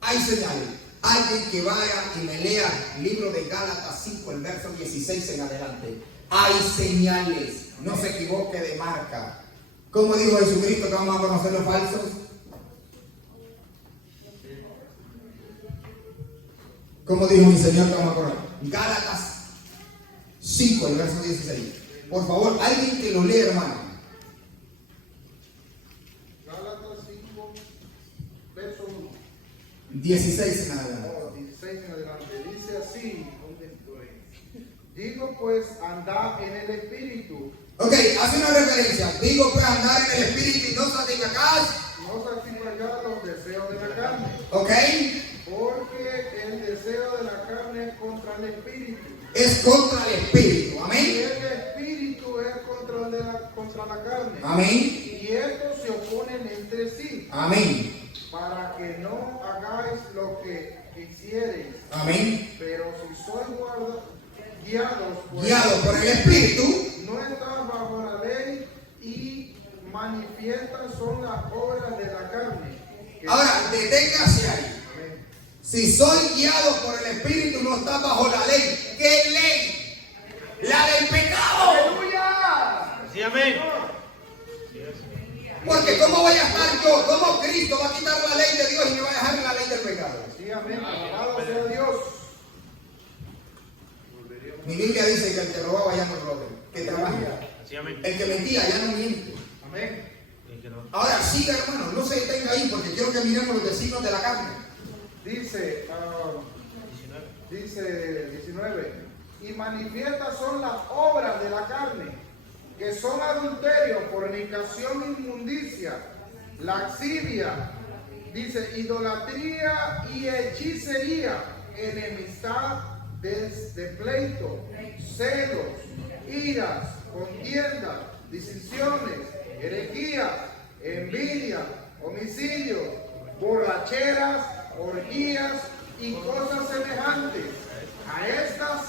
Hay señales. Alguien que vaya y me lea el libro de Gálatas 5, el verso 16 en adelante. Hay señales. No se equivoque de marca. ¿Cómo dijo Jesucristo que vamos a conocer los falsos? ¿Cómo dijo mi Señor que vamos a conocer? Gálatas 5, el verso 16. Por favor, alguien que lo lea, hermano. Gálatas 5, verso 1. 16 en adelante. 16 en adelante. Dice así. Digo pues, andad en el Espíritu. Ok, hace una referencia. Digo pues andar en el Espíritu y no satisfagáis. No satisfagáis los deseos de la carne. Ok, Porque el deseo de la carne es contra el Espíritu. es contra el Espíritu. Y Amén. el Espíritu es contra la carne. Amén. Y estos se oponen entre sí, Amén. para que no hagáis lo que quisiereis. Amén. Pero si sois Guiado por el Espíritu. no estás bajo la ley, y manifiestas son las obras de la carne. que- Ahora, deténgase ahí. Amén. Si soy guiado por el Espíritu, no está bajo la ley. ¿Qué ley? La del pecado. ¡Aleluya! Así, amén. Porque ¿cómo voy a estar yo? ¿Cómo Cristo va a quitar la ley de Dios y me va a dejar en la ley del pecado? Sí, amén. Alabado sea Dios. Mi Biblia dice que el que robaba ya no roba, que trabaja. Así, amén. El que mentía ya no miente. Amén. Y que no. Ahora siga, hermano, no se detenga ahí porque quiero que miremos los designios de la carne. Dice 19, y manifiestas son las obras de la carne, que son adulterio, fornicación, inmundicia, laxivia, dice idolatría y hechicería, enemistad, de pleito, celos, iras, contiendas, decisiones, herejías, envidia, homicidios, borracheras, orgías y cosas semejantes a estas,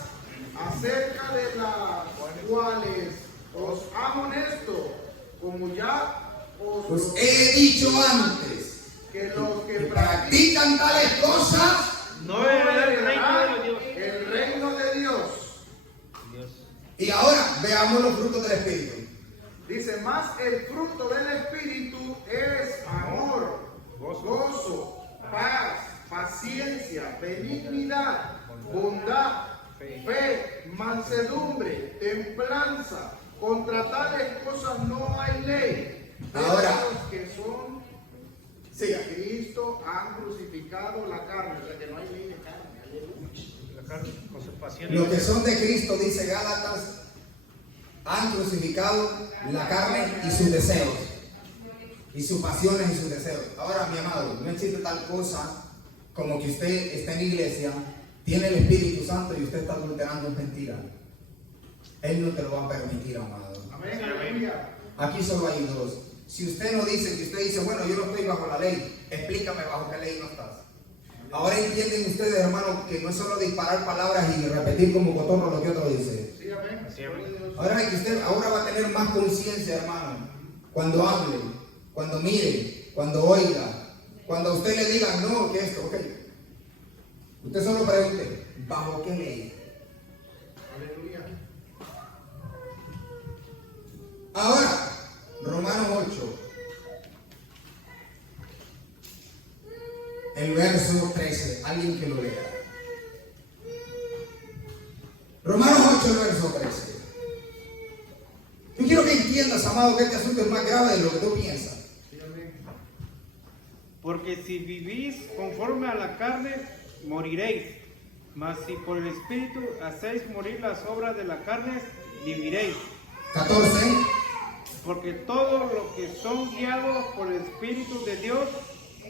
acerca de las cuales os amonesto, como ya os Pues he dicho antes, que los que practican tales cosas. No heredarán el reino de Dios. el reino de Dios. Dios. Y ahora veamos los frutos del Espíritu. Dice, más el fruto del Espíritu es amor, gozo, paz, paciencia, benignidad, bondad, fe, mansedumbre, templanza. Contra tales cosas no hay ley. Ahora, Los que son siga. Cristo han crucificado la carne. O sea que no hay ley de carne. Aleluya. La carne con sus pasiones. Los que son de Cristo, dice Gálatas, han crucificado la carne y sus deseos, y sus pasiones y sus deseos. Ahora, mi amado, no existe tal cosa como que usted está en iglesia, tiene el Espíritu Santo y usted está adulterando en mentira. Él no te lo va a permitir, amado. Amén, aleluya. Aquí solo hay dos. Si usted no dice, que usted dice, bueno, yo no estoy bajo la ley, explícame bajo qué ley no estás. Ahora entienden ustedes, hermano, que no es solo disparar palabras y repetir como cotorro lo que otro dice. Sí, amén. Así, amén. Ahora que usted ahora va a tener más conciencia, hermano, cuando hable, cuando mire, cuando oiga, cuando a usted le diga no, que esto, ok. Usted solo pregunte, ¿bajo qué ley? Aleluya. Ahora, Romanos 8, el verso 13, alguien que lo lea. Romanos 8, el verso 13. Yo quiero que entiendas, amado, que este asunto es más grave de lo que tú piensas. Sí, amén. Porque si vivís conforme a la carne, moriréis. Mas si por el Espíritu hacéis morir las obras de la carne, viviréis. 14. Porque todos los que son guiados por el Espíritu de Dios,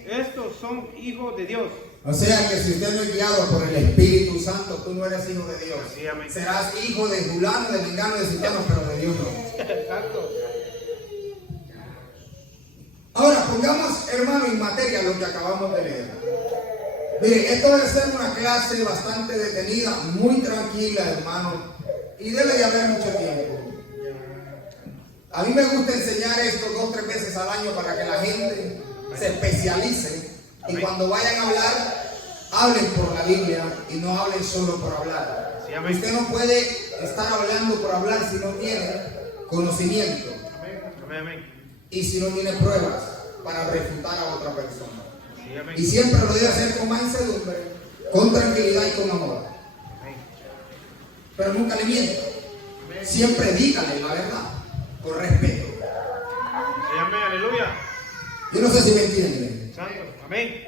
estos son hijos de Dios. O sea que si usted no es guiado por el Espíritu Santo, tú no eres hijo de Dios. Sí, amén. Serás hijo de fulano, de mengano, de citano, pero de Dios no. Exacto. Ahora pongamos, hermano, en materia lo que acabamos de leer. Mire, esto debe ser una clase bastante detenida, muy tranquila, hermano, y debe de haber mucho tiempo. A mí me gusta enseñar esto 2 o 3 veces al año para que la gente se especialice y cuando vayan a hablar, hablen por la Biblia y no hablen solo por hablar. Sí, amén. Usted no puede estar hablando por hablar si no tiene conocimiento Amén, amén. y si no tiene pruebas para refutar a otra persona. Sí, amén. Y siempre lo debe hacer con mansedumbre, con tranquilidad y con amor. Amén. Pero nunca le mienta. Siempre dígale la verdad, con respeto. Sí, amén, aleluya. Yo no sé si me entienden. Santo. Amén.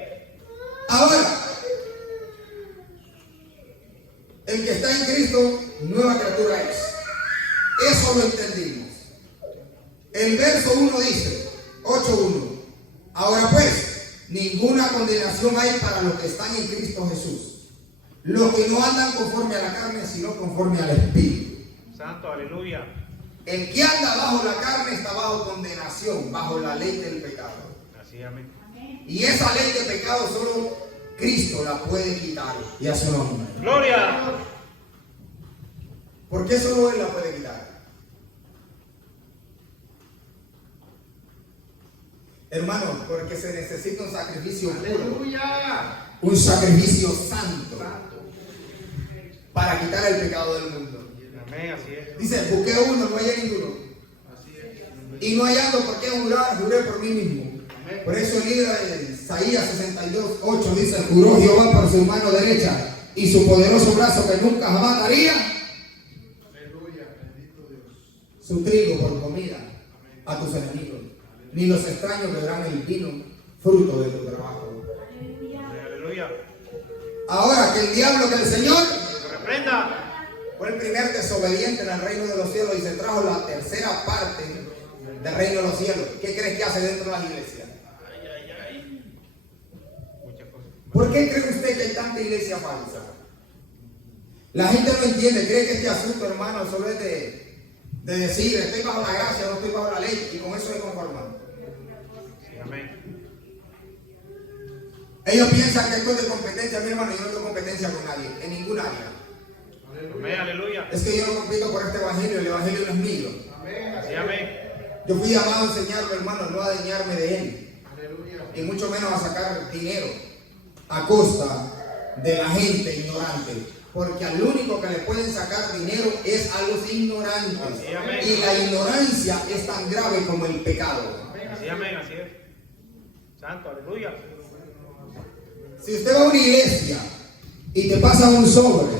Ahora, el que está en Cristo, nueva criatura es. Eso lo entendimos. El verso 1 dice, 8:1. Ahora pues, ninguna condenación hay para los que están en Cristo Jesús. Los que no andan conforme a la carne, sino conforme al Espíritu. Santo, aleluya. El que anda bajo la carne está bajo condenación, bajo la ley del pecado. Así, amén. Y esa ley de pecado solo Cristo la puede quitar. Y a su nombre. Gloria. ¿Por qué solo Él la puede quitar? Hermano, porque se necesita un sacrificio puro, Aleluya. un sacrificio santo Santo. para quitar el pecado del mundo. Amén, así es. Dice, busqué uno, no hallé ninguno. Así es. Y no hallando, ¿por qué jurar? Juré por mí mismo. Amén. Por eso el libro de Isaías 62:8 dice, juró Jehová por su mano derecha y su poderoso brazo que nunca jamás daría Aleluya. Bendito Dios. su trigo por comida a tus enemigos. Ni los extraños beberán el vino, fruto de tu trabajo. Amén, aleluya. Ahora que el diablo, que el Señor, Que reprenda. fue el primer desobediente en el reino de los cielos y se trajo la tercera parte del reino de los cielos. ¿Qué crees que hace dentro de las iglesias? Muchas cosas. ¿Por qué cree usted que hay tanta iglesia falsa? La gente no entiende, cree que este asunto, hermano, solo es de decir, estoy bajo la gracia, no estoy bajo la ley, y con eso se conforman. Sí, amén. Ellos piensan que esto es de competencia, mi hermano, yo no tengo competencia con nadie, en ningún área. Amén, aleluya. Es que yo no compito por este evangelio, el evangelio no es mío. Amén. Así, amén. Yo fui llamado a enseñarlo, hermano, no a adueñarme de él, Aleluya. y mucho menos a sacar dinero a costa de la gente ignorante. Porque al único que le pueden sacar dinero es a los ignorantes. Sí, amén. Y la ignorancia es tan grave como el pecado. Así, amén, así es. Santo, aleluya. Si usted va a una iglesia y te pasa un sobre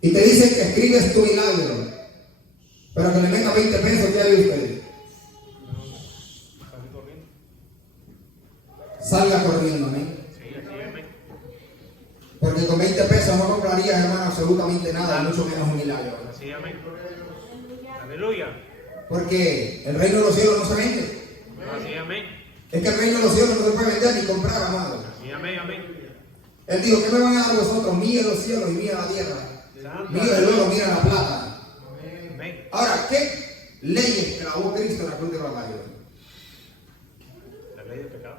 y te dicen que escribes tu milagro, pero que le meta 20 pesos, ¿qué haría usted? Salga corriendo, amén. Sí, así, amén. Porque con 20 pesos no comprarías, hermano, absolutamente nada, mucho menos un milagro. Así, amén. Aleluya. Porque el reino de los cielos no se vende. Así, amén. Es que el reino de los cielos no se puede vender ni comprar, amado. Así, amén, amén. Él dijo, ¿qué me van a dar vosotros? Mía los cielos y mía la tierra. Santo, Mía el oro, mía la plata. amén. Ahora, ¿qué leyes clavó Cristo en la cruz de Calvario? La ley del pecado.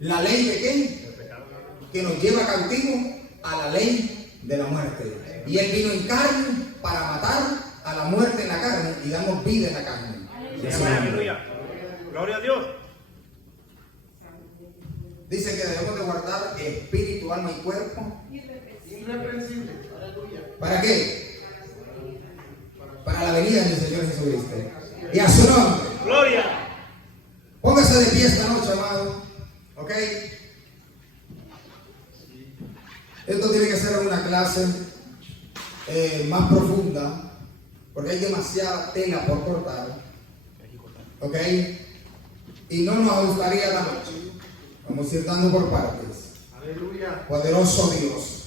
¿La ley de qué? Del pecado. Que nos lleva cautivo a la ley de la muerte. Y Él vino en carne para matar a la muerte en la carne y darnos vida en la carne. Sí, amén, aleluya. Gloria a Dios. Dice que debemos de guardar espíritu, alma y cuerpo. Irreprensible. Aleluya. ¿Para qué? Para la venida del Señor Jesucristo. Y a su nombre. Gloria. Póngase de pie esta noche, amado. ¿Ok? Esto tiene que ser una clase más profunda, porque hay demasiada tela por cortar. ¿Ok? Y no nos gustaría la noche. Vamos a ir dando por partes. Aleluya. Poderoso Dios.